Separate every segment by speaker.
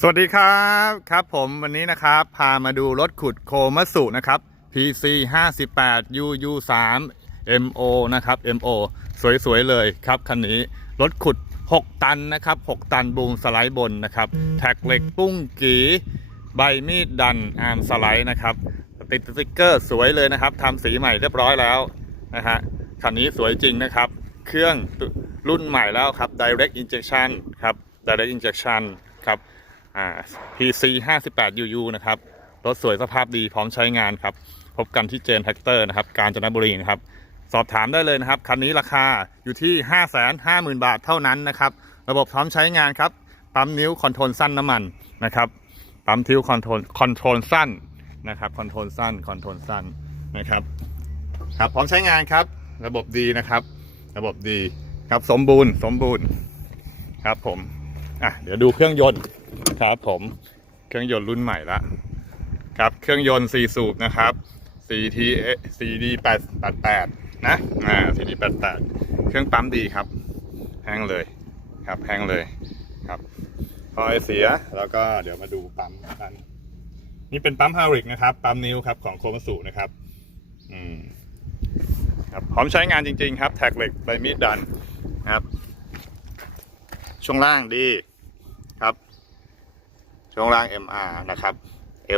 Speaker 1: สวัสดีครับครับผมวันนี้นะครับ พามาดูรถขุดโคมัสุนะครับ PC 58 UU 3 MO นะครับ MO สวยๆเลยครับคันนี้รถขุด 6 ตันนะครับ 6 ตันบูมสไลด์บนนะครับ แท็กเหล็กปุ้งกีใบมีดดันอาร์มสไลด์นะครับ ติดสติ๊กเกอร์สวยเลยนะครับทำสีใหม่เรียบร้อยแล้วนะฮะคันนี้สวยจริงนะครับ เครื่องรุ่นใหม่แล้วครับ direct injection ครับ direct injection ครับ อ่า PC 58 UU นะครับ รถสวยสภาพดีพร้อมใช้งานครับ พบกันที่เจนแท็กเตอร์นะครับ กาญจนบุรีนะครับ สอบถามได้เลยนะครับ คันนี้ราคาอยู่ที่ 550,000 บาทเท่านั้นนะครับ ระบบพร้อมใช้งานครับ ปั๊มนิ้วคอนโทรลสั้นน้ำมันนะครับ ปั๊มทิ้วคอนโทรลคอนโทรลสั้นนะครับ คอนโทรลสั้น คอนโทรลสั้นนะครับ ครับ พร้อมใช้งานครับ ระบบดีนะครับ ระบบดีครับ สมบูรณ์ สมบูรณ์ ครับผม อะเดี๋ยวดูเครื่องยนต์ครับผมเครื่องยนต์รุ่นใหม่ละครับเครื่องยนต์4สูบนะครับ CT CD 888นะอ่า CD 88เครื่องปั๊มดีครับ แห้งเลยครับแห้งเลยครับพอไอเสียแล้วก็เดี๋ยวมาดูปั๊มกันนี่เป็นปั๊มฮาริกนะครับ ปั๊มนิ้วครับของโคมาสุนะครับ อืมครับพร้อมใช้งานจริง ๆ ครับ แท็กเหล็กใบมีดดันครับ ช่วงล่างดีครับ ช่วงล่าง MR นะครับ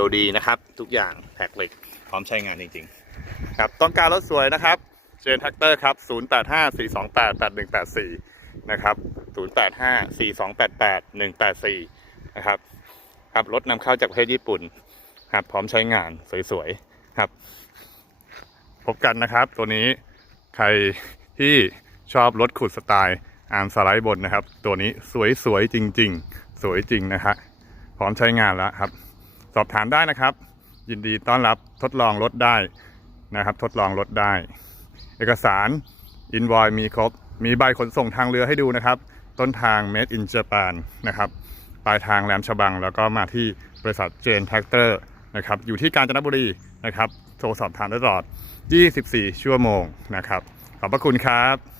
Speaker 1: LD นะครับ ทุกอย่างแท็กเหล็กพร้อมใช้งานจริงๆ ครับต้องการรถสวยนะครับเจนท็กเตอร์ครับ 0854288184 นะครับ 0854288184 นะครับครับรถนำเข้าจากประเทศญี่ปุ่นครับพร้อมใช้งานสวยๆครับพบกันนะครับ ตัวนี้ใครที่ชอบรถขุดสไตล์ อาร์มสไลด์บนนะครับ ตัวนี้สวยๆจริง ๆ สวยจริงนะฮะพร้อมใช้งานแล้วครับ สอบถามได้นะครับ ยินดีต้อนรับทดลองรถได้นะครับ ทดลองรถได้ เอกสารอินวอยมีครบ มีใบขนส่งทางเรือให้ดูนะครับ ต้นทาง Made in Japan นะครับปลายทางแหลมฉบัง แล้วก็มาที่บริษัทเจนแท็กเตอร์นะครับ อยู่ที่กาญจนบุรีนะครับ โทรสอบถามได้ตลอด 24 ชั่วโมงนะครับ ขอบพระคุณครับ